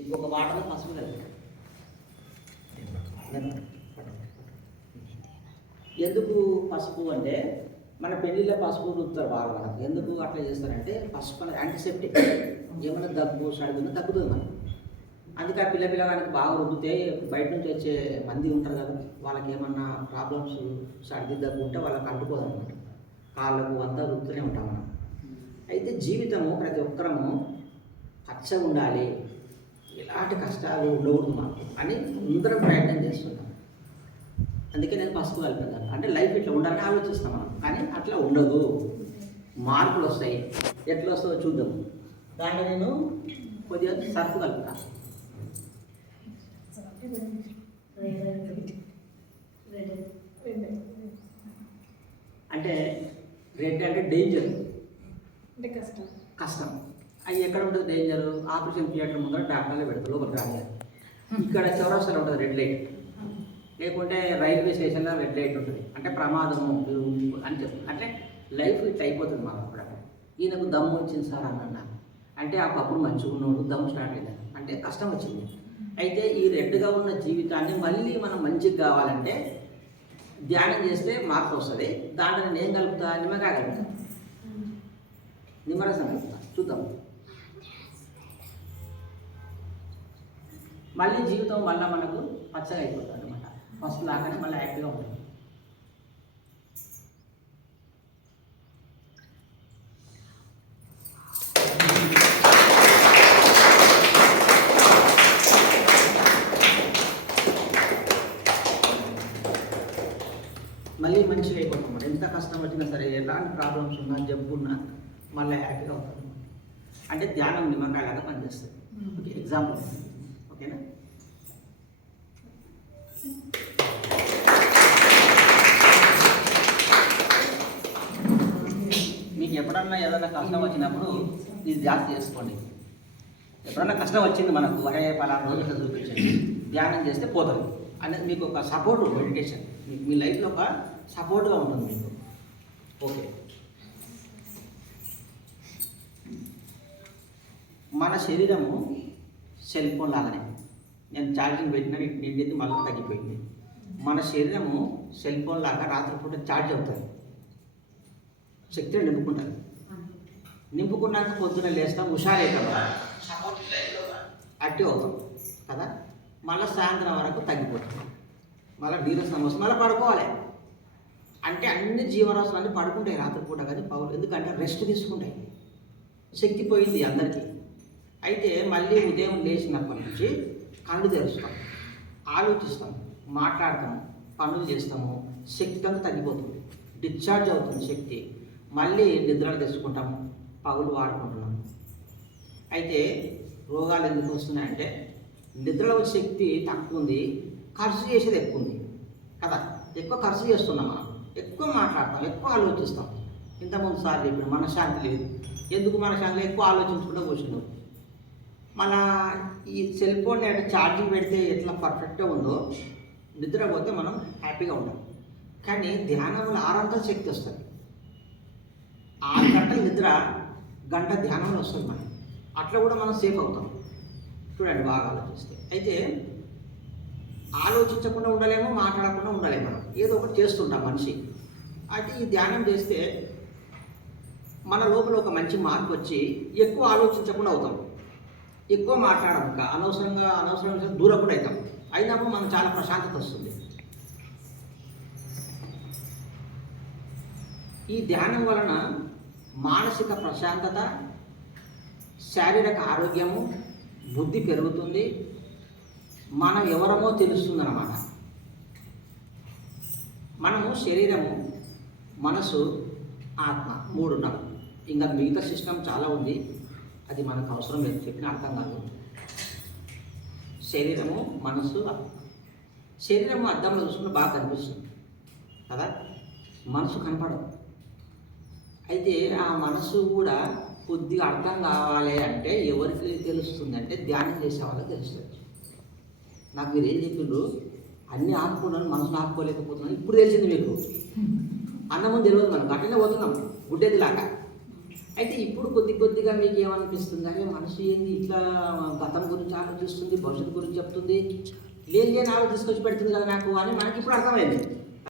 ఇంకొక వాటర్లో పసుపు కలిపి ఎందుకు పసుపు అంటే మన పెళ్ళిళ్ళ పసుపు రుద్దుతారు బాగా మనకు. ఎందుకు అట్లా చేస్తారంటే పసుపు అనేది యాంటీసెప్టిక్, ఏమైనా దగ్గు సడుగున తగ్గుతుంది మనకు. అందుకే ఆ పిల్లగానికి బాగా రుద్దితే బయట నుంచి వచ్చే మంది ఉంటారు కదా, వాళ్ళకి ఏమన్నా ప్రాబ్లమ్స్ సర్ది దగ్గు ఉంటే వాళ్ళకి అంటుకోదు అనమాట. కాళ్ళకు అంతా రుద్దుతూనే ఉంటాం మనం. అయితే జీవితము ప్రతి ఒక్కరము పచ్చగా ఉండాలి, ఎలాంటి కష్టాలు ఉండకూడదు మాకు అని అందరం ప్రయత్నం చేస్తున్నాం. అందుకే నేను పసుపు కలిపాను. అంటే లైఫ్ ఇట్లా ఉండాలని ఆలోచిస్తాం మనం, కానీ అట్లా ఉండదు, మార్పులు వస్తాయి. ఎట్లా వస్తుందో చూద్దాం. దాంట్లో నేను కొద్దిగా సర్ఫ్ కలుపుతాను. అంటే రెడ్ అంటే డేంజర్, అంటే కష్టం. అవి ఎక్కడ ఉంటుంది డేంజర్? ఆపరేషన్ థియేటర్ ముందర డాక్టర్లే పెడతారు, లోపలికి రాలేదు. ఇక్కడ చౌరస్తాలో ఉంటుంది రెడ్ లైట్, లేకుంటే రైల్వే స్టేషన్లో రెడ్ లైట్ ఉంటుంది. అంటే ప్రమాదము అని చెప్తుంది. అంటే లైఫ్ ఇట్లా అయిపోతుంది మాకు. అక్కడ ఈయనకు దమ్ము వచ్చింది సార్ అన్న అంటే అప్పుడు మంచిగా ఉన్నాడు, దమ్ము స్టార్ట్ అయింది అంటే కష్టం వచ్చింది. అయితే ఈ రెడ్గా ఉన్న జీవితాన్ని మళ్ళీ మనం మంచిగా కావాలంటే ధ్యానం చేస్తే మార్పు వస్తుంది. దాంట్లో నేను ఏం కలుపుతా? నిమ్మకాయ కలుపుతా, నిమ్మరసం కలుపుతా. చూద్దాం. మళ్ళీ జీవితం మళ్ళీ మనకు పచ్చగా అయిపోతుంది అనమాట. ఫస్ట్ లాగానే మళ్ళీ యాక్టివ్గా ఉంటుంది. మళ్ళీ మంచిగా అయిపోతాం అన్నమాట. ఎంత కష్టం వచ్చినా సరే, ఎలాంటి ప్రాబ్లమ్స్ ఉన్నా, జబ్బు ఉన్నా మళ్ళీ హ్యాపీగా అవుతాం. అంటే ధ్యానం నిమ్మకాయలాగా పనిచేస్తుంది. Okay, example. ఓకేనా? మీకు ఎప్పుడన్నా ఏదైనా కష్టం వచ్చినప్పుడు ఇది జాగ్రత్త చేసుకోండి. ఎప్పుడన్నా కష్టం వచ్చింది మనకు, అరే పలానా రోజు ఇట్లా చూపించండి, ధ్యానం చేస్తే పోతుంది అనేది మీకు ఒక సపోర్ట్. మెడిటేషన్ మీకు మీ లైఫ్లో ఒక సపోర్ట్గా ఉంటుంది మీకు. ఓకే, మన శరీరము సెల్ ఫోన్ లాగానే. నేను ఛార్జింగ్ పెట్టినా నిండింది, మళ్ళీ తగ్గిపోయింది. మన శరీరము సెల్ ఫోన్ లాగా రాత్రిపూట ఛార్జ్ అవుతుంది, శక్తిని నింపుకుంటుంది. నింపుకున్నాక పొద్దున లేస్తాం, హుషారైతాం, యాక్టివ్ అవుతాం కదా. మళ్ళీ సాయంత్రం వరకు తగ్గిపోతుంది, మళ్ళీ నీరసం వస్తుంది, మళ్ళీ పడుకోవాలి. అంటే అన్ని జీవరాశులన్నీ పడుకుంటాయి రాత్రిపూట, కానీ పౌరు ఎందుకంటే రెస్ట్ తీసుకుంటాయి. శక్తి పోయింది అందరికీ. అయితే మళ్ళీ ఉదయం లేచినప్పటి నుంచి కళ్ళు తెరుస్తాం, ఆలోచిస్తాం, మాట్లాడతాం, పనులు చేస్తాము, శక్తి అంతా తగ్గిపోతుంది, డిశ్చార్జ్ అవుతుంది శక్తి. మళ్ళీ నిద్రలు తెచ్చుకుంటాము, పగులు వాడుకుంటున్నాం. అయితే రోగాలు ఎందుకు వస్తున్నాయంటే నిద్రలో శక్తి తక్కువ ఉంది, ఖర్చు చేసేది ఎక్కువ ఉంది కదా. ఎక్కువ ఖర్చు చేస్తున్నాం మనం, ఎక్కువ మాట్లాడతాం, ఎక్కువ ఆలోచిస్తాం. ఇంతకుముందు సార్ చెప్పిన మనశ్శాంతి లేదు. ఎందుకు మనశ్శాంతి? ఎక్కువ ఆలోచించుకుంటూ కూర్చున్నాం. మన ఈ సెల్ ఫోన్ ఛార్జింగ్ పెడితే ఎట్లా పర్ఫెక్ట్గా ఉందో, నిద్రపోతే మనం హ్యాపీగా ఉంటాం. కానీ ధ్యానంలో 6 గంటల శక్తి వస్తుంది. 6 గంటల నిద్ర, గంట ధ్యానంలో వస్తుంది మనకి. అట్లా కూడా మనం సేఫ్ అవుతాం. చూడండి బాగా ఆలోచిస్తే. అయితే ఆలోచించకుండా ఉండలేమో, మాట్లాడకుండా ఉండలేము. మనం ఏదో ఒకటి చేస్తుంటాం మనిషి. అయితే ఈ ధ్యానం చేస్తే మన లోపల ఒక మంచి మార్పు వచ్చి ఎక్కువ ఆలోచించకుండా అవుతాం, ఎక్కువ మాట్లాడక, అనవసరంగా దూరం కూడా అవుతాం. అయినప్పుడు మనకు చాలా ప్రశాంతత వస్తుంది. ఈ ధ్యానం వలన మానసిక ప్రశాంతత, శారీరక ఆరోగ్యము, బుద్ధి పెరుగుతుంది, మనం ఎవరమో తెలుస్తుంది అన్నమాట. మనము శరీరము, మనసు, ఆత్మ 3 ఉన్నాం. ఇంకా మిగతా సిస్టమ్ చాలా ఉంది, అది మనకు అవసరం లేదు, చెప్పిన అర్థం కాదు. శరీరము, మనసు, ఆత్మ. శరీరము అద్దంలో చూసుకుంటే బాగా కనిపిస్తుంది కదా, మనసు కనపడదు. అయితే ఆ మనసు కూడా కొద్దిగా అర్థం కావాలి అంటే ఎవరికి తెలుస్తుంది అంటే ధ్యానం చేసే వాళ్ళకి తెలుస్తుంది. నాకు మీరు ఏం చెప్పిండ్రు, అన్నీ ఆపుకున్నాను, మనసును ఆపుకోలేకపోతున్నాను, ఇప్పుడు తెలిసింది మీకు. అన్నము తెలియదు, మనకు అట్లనే పోతున్నాం గుడ్డేదిలాగా. అయితే ఇప్పుడు కొద్దిగా మీకు ఏమనిపిస్తుంది అంటే మనసు ఏంది ఇట్లా గతం గురించి ఆలోచిస్తుంది. ఆలోచిస్తుంది, భవిష్యత్తు గురించి చెప్తుంది, లేని ఆలోచన తీసుకొచ్చి పెడుతుంది కదా నాకు అని మనకి ఇప్పుడు అర్థమైంది.